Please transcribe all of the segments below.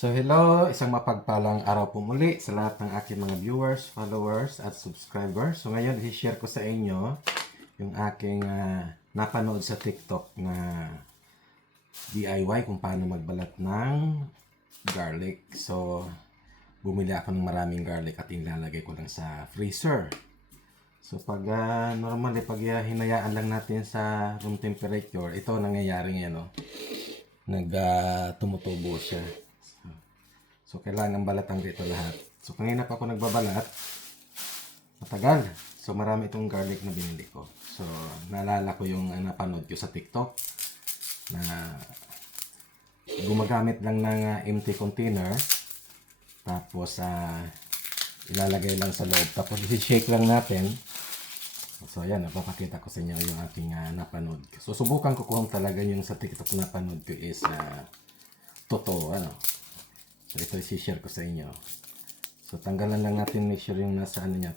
So hello, isang mapagpalang araw po muli sa lahat ng aking mga viewers, followers at subscribers. So ngayon, i-share ko sa inyo yung aking napanood sa TikTok na DIY kung paano magbalat ng garlic. So bumili ako ng maraming garlic at ilalagay ko lang sa freezer. So pag normally pag hinayaan lang natin sa room temperature, ito nangyayari ngayon, no? Tumutubo siya. So, kailangan balatan dito lahat. So, kanina pa ako nagbabalat. Matagal. So, marami itong garlic na binili ko. So, naalala ko yung napanood ko sa TikTok na gumagamit lang ng empty container. Tapos, ilalagay lang sa loob. Tapos, i-shake lang natin. So, ayan. Napapakita ko sa inyo yung aking napanood. So, subukan ko kung talaga yung sa TikTok na napanood ko is totoo. So, ito i-share ko sa inyo. So, tanggalan lang natin, make sure yung nasa niya.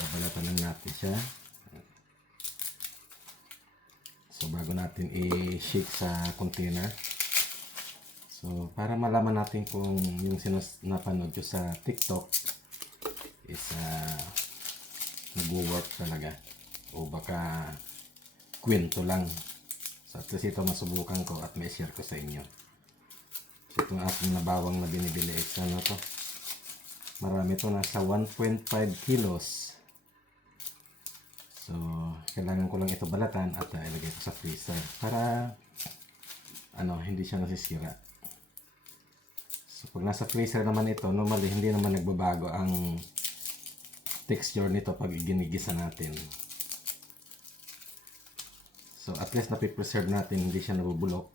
Babalatan lang natin siya. So, bago natin i-shake sa container. So, para malaman natin kung yung napanood ko sa TikTok is nag-work talaga. O baka kwento lang. So, at least ito masubukan ko at may share ko sa inyo. Itong aking nabawang na binibili is to. Marami ito, nasa 1.5 kilos. So, kailangan ko lang ito balatan at ilagay ko sa freezer para hindi siya nasisira. So, pag nasa freezer naman ito, normally hindi naman nagbabago ang texture nito pag ginigisa natin. So, at least napipreserve natin, hindi siya nabubulok.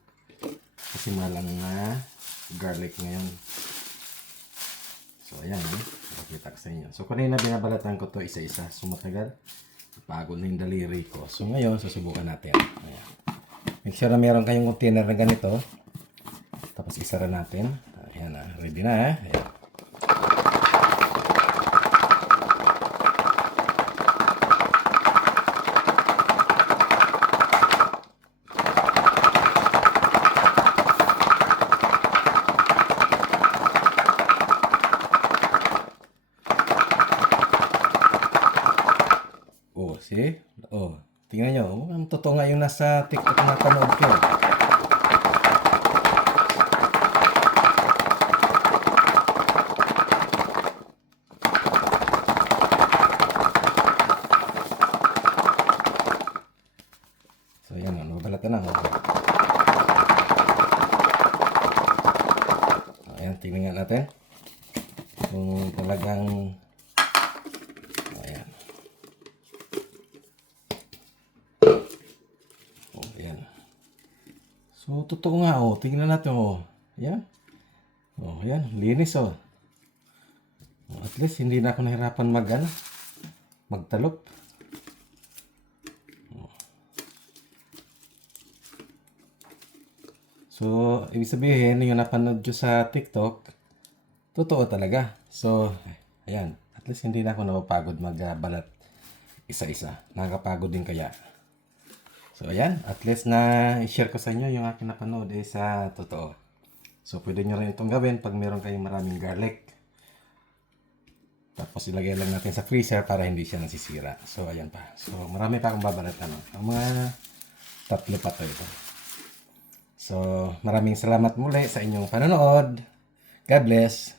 Kasi malang garlic ngayon. So, ayan. Nakita ko sa inyo. So, kanina binabalatan ko to isa-isa. So, matagal. Pagod na yung daliri ko. So, ngayon, susubukan natin. Ayan. Make sure na meron kayong container na ganito. Tapos, isara natin. Ayan na. Ready na. Ayan. Oh, see? Oh, tingnan nyo. Ang totoo nga yung nasa TikTok na panood ko. So, yan. Nababalatan na. Ayan, tingnan natin. Kung talagang so, totoo nga, tingnan natin, Yan. Yan. Linis, At least, hindi na ako nahirapan magtalop. So, ibig sabihin, yung napanood nyo sa TikTok, totoo talaga. So, ayan. At least, hindi na ako napapagod magbalat isa-isa. Nakakapagod din kaya. So, ayan. At least na i-share ko sa inyo yung aking napanood is totoo. So, pwede nyo rin itong gawin pag meron kayong maraming garlic. Tapos, ilagay lang natin sa freezer para hindi siya nasisira. So, ayan pa. So, marami pa akong babalat. Ang mga 3 pa ito. So, maraming salamat muli sa inyong panonood. God bless.